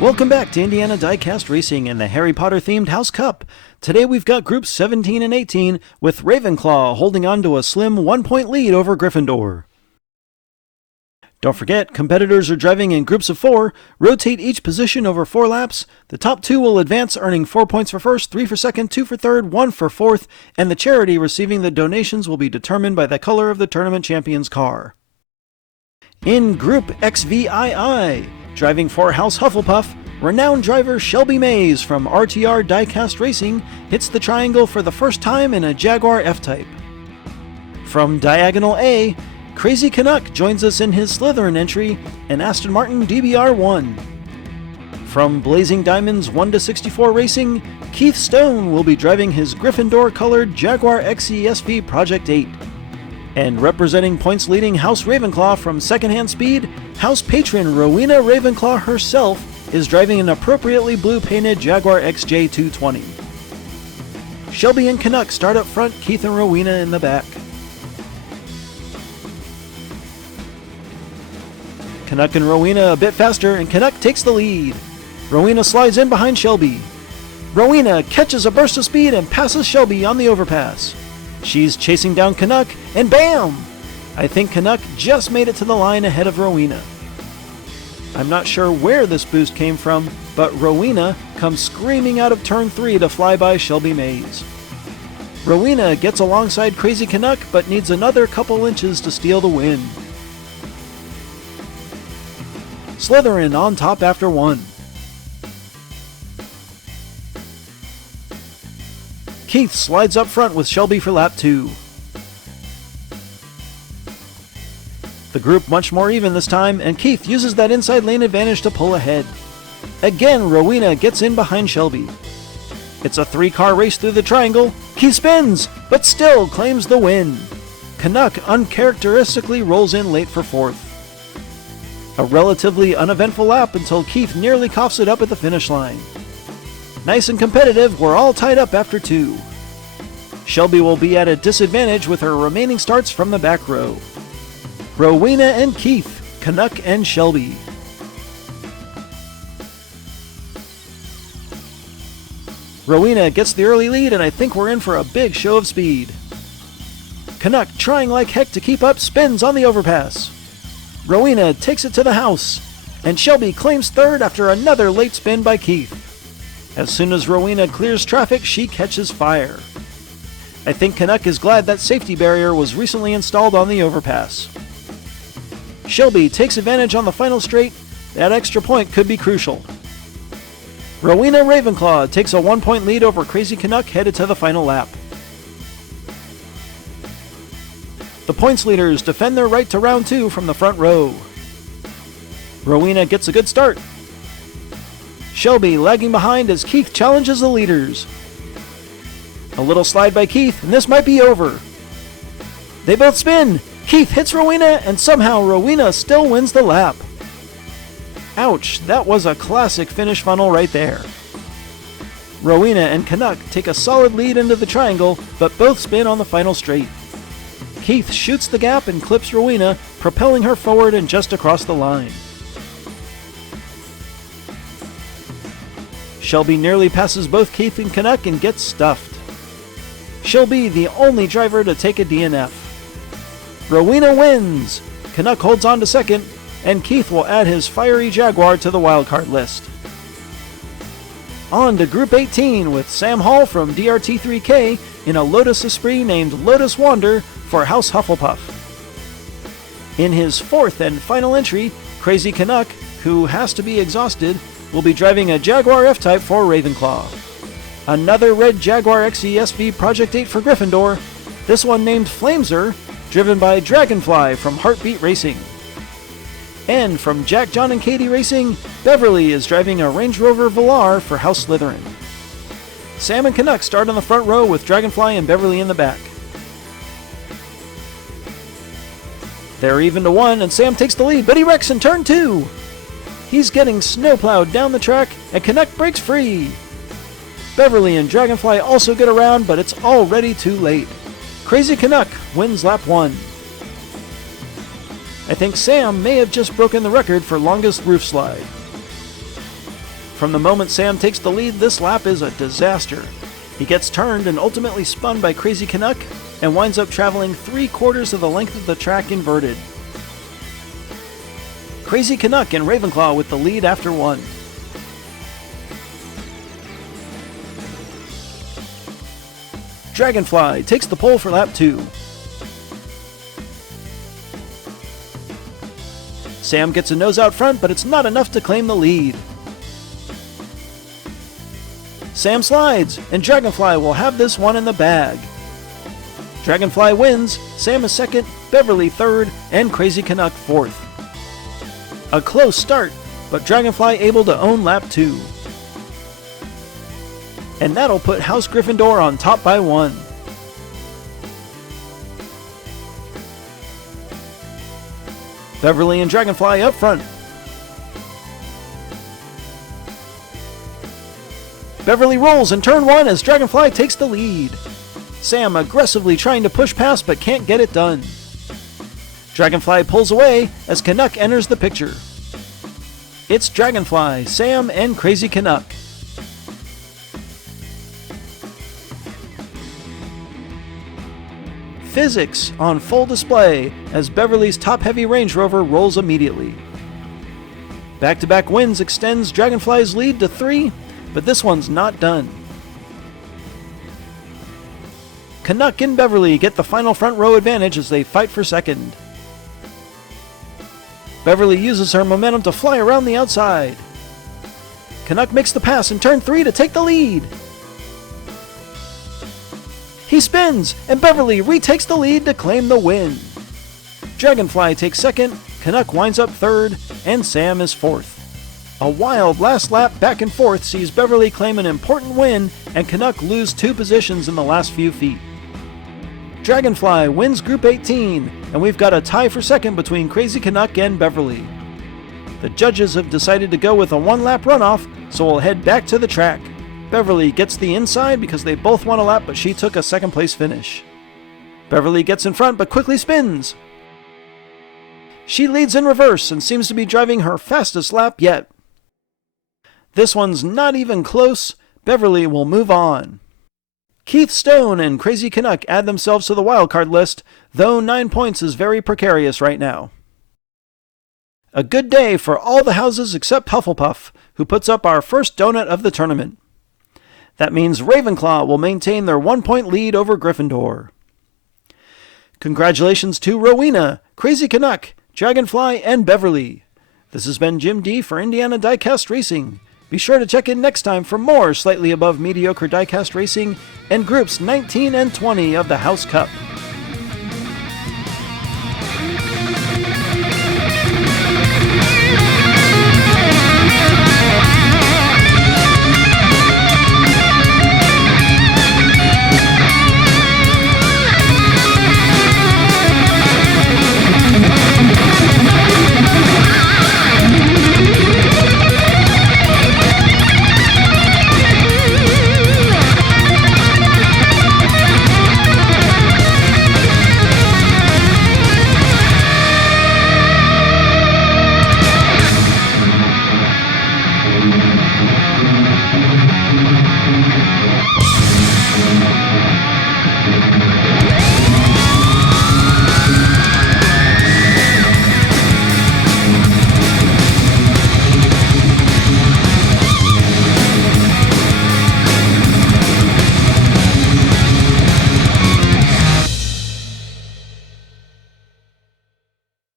Welcome back to Indiana Diecast Racing and the Harry Potter themed House Cup. Today we've got groups 17 and 18 with Ravenclaw holding on to a slim 1-point lead over Gryffindor. Don't forget, competitors are driving in groups of 4, rotate each position over 4 laps. The top 2 will advance, earning 4 points for first, 3 for second, 2 for third, 1 for fourth, and the charity receiving the donations will be determined by the color of the tournament champion's car. In Group XVII, driving for House Hufflepuff, renowned driver Shelby Mays from RTR Diecast Racing hits the triangle for the first time in a Jaguar F-Type. From Diagonal A, Crazy Canuck joins us in his Slytherin entry, an Aston Martin DBR1. From Blazing Diamonds 1-64 Racing, Keith Stone will be driving his Gryffindor-colored Jaguar XE-SV Project 8. And representing points-leading House Ravenclaw from Secondhand Speed, House patron Rowena Ravenclaw herself is driving an appropriately blue-painted Jaguar XJ220. Shelby and Canuck start up front, Keith and Rowena in the back. Canuck and Rowena a bit faster, and Canuck takes the lead. Rowena slides in behind Shelby. Rowena catches a burst of speed and passes Shelby on the overpass. She's chasing down Canuck, and bam! I think Canuck just made it to the line ahead of Rowena. I'm not sure where this boost came from, but Rowena comes screaming out of turn 3 to fly by Shelby Mays. Rowena gets alongside Crazy Canuck, but needs another couple inches to steal the win. Slytherin on top after 1. Keith slides up front with Shelby for lap 2. The group much more even this time, and Keith uses that inside lane advantage to pull ahead. Again, Rowena gets in behind Shelby. It's a 3-car race through the triangle. Keith spins, but still claims the win. Canuck uncharacteristically rolls in late for 4th. A relatively uneventful lap until Keith nearly coughs it up at the finish line. Nice and competitive, we're all tied up after 2. Shelby will be at a disadvantage with her remaining starts from the back row. Rowena and Keith, Canuck and Shelby. Rowena gets the early lead, and I think we're in for a big show of speed. Canuck, trying like heck to keep up, spins on the overpass. Rowena takes it to the house, and Shelby claims third after another late spin by Keith. As soon as Rowena clears traffic, she catches fire. I think Canuck is glad that safety barrier was recently installed on the overpass. Shelby takes advantage on the final straight. That extra point could be crucial. Rowena Ravenclaw takes a 1-point lead over Crazy Canuck headed to the final lap. The points leaders defend their right to round 2 from the front row. Rowena gets a good start. Shelby lagging behind as Keith challenges the leaders. A little slide by Keith, and this might be over. They both spin. Keith hits Rowena, and somehow Rowena still wins the lap. Ouch, that was a classic finish funnel right there. Rowena and Canuck take a solid lead into the triangle, but both spin on the final straight. Keith shoots the gap and clips Rowena, propelling her forward and just across the line. Shelby nearly passes both Keith and Canuck and gets stuffed. She'll be the only driver to take a DNF. Rowena wins! Canuck holds on to second, and Keith will add his fiery Jaguar to the wildcard list. On to Group 18 with Sam Hall from DRT3K in a Lotus Esprit named Lotus Wander for House Hufflepuff. In his 4th and final entry, Crazy Canuck, who has to be exhausted, will be driving a Jaguar F-Type for Ravenclaw. Another red Jaguar XE-SV Project 8 for Gryffindor, this one named Flameser, driven by Dragonfly from Heartbeat Racing. And from Jack, John, and Katie Racing, Beverly is driving a Range Rover Velar for House Slytherin. Sam and Canuck start on the front row with Dragonfly and Beverly in the back. They're even to 1, and Sam takes the lead, but he wrecks in turn 2. He's getting snowplowed down the track, and Canuck breaks free. Beverly and Dragonfly also get around, but it's already too late. Crazy Canuck wins lap 1. I think Sam may have just broken the record for longest roof slide. From the moment Sam takes the lead, this lap is a disaster. He gets turned and ultimately spun by Crazy Canuck and winds up traveling 3/4 of the length of the track inverted. Crazy Canuck and Ravenclaw with the lead after one. Dragonfly takes the pole for lap 2. Sam gets a nose out front, but it's not enough to claim the lead. Sam slides, and Dragonfly will have this one in the bag. Dragonfly wins, Sam is second, Beverly third, and Crazy Canuck fourth. A close start, but Dragonfly able to own lap 2. And that'll put House Gryffindor on top by 1. Beverly and Dragonfly up front. Beverly rolls in turn 1 as Dragonfly takes the lead. Sam aggressively trying to push past but can't get it done. Dragonfly pulls away as Canuck enters the picture. It's Dragonfly, Sam, and Crazy Canuck. Physics on full display as Beverly's top-heavy Range Rover rolls immediately. Back-to-back wins extends Dragonfly's lead to 3, but this one's not done. Canuck and Beverly get the final front row advantage as they fight for second. Beverly uses her momentum to fly around the outside. Canuck makes the pass in turn 3 to take the lead. He spins, and Beverly retakes the lead to claim the win. Dragonfly takes second, Canuck winds up third, and Sam is fourth. A wild last lap back and forth sees Beverly claim an important win and Canuck lose 2 positions in the last few feet. Dragonfly wins Group 18, and we've got a tie for second between Crazy Canuck and Beverly. The judges have decided to go with a 1-lap runoff, so we'll head back to the track. Beverly gets the inside because they both won a lap, but she took a second place finish. Beverly gets in front but quickly spins. She leads in reverse and seems to be driving her fastest lap yet. This one's not even close. Beverly will move on. Keith Stone and Crazy Canuck add themselves to the wildcard list, though 9 points is very precarious right now. A good day for all the houses except Hufflepuff, who puts up our first donut of the tournament. That means Ravenclaw will maintain their 1-point lead over Gryffindor. Congratulations to Rowena, Crazy Canuck, Dragonfly, and Beverly. This has been Jim D for Indiana Diecast Racing. Be sure to check in next time for more slightly above mediocre diecast racing and groups 19 and 20 of the House Cup.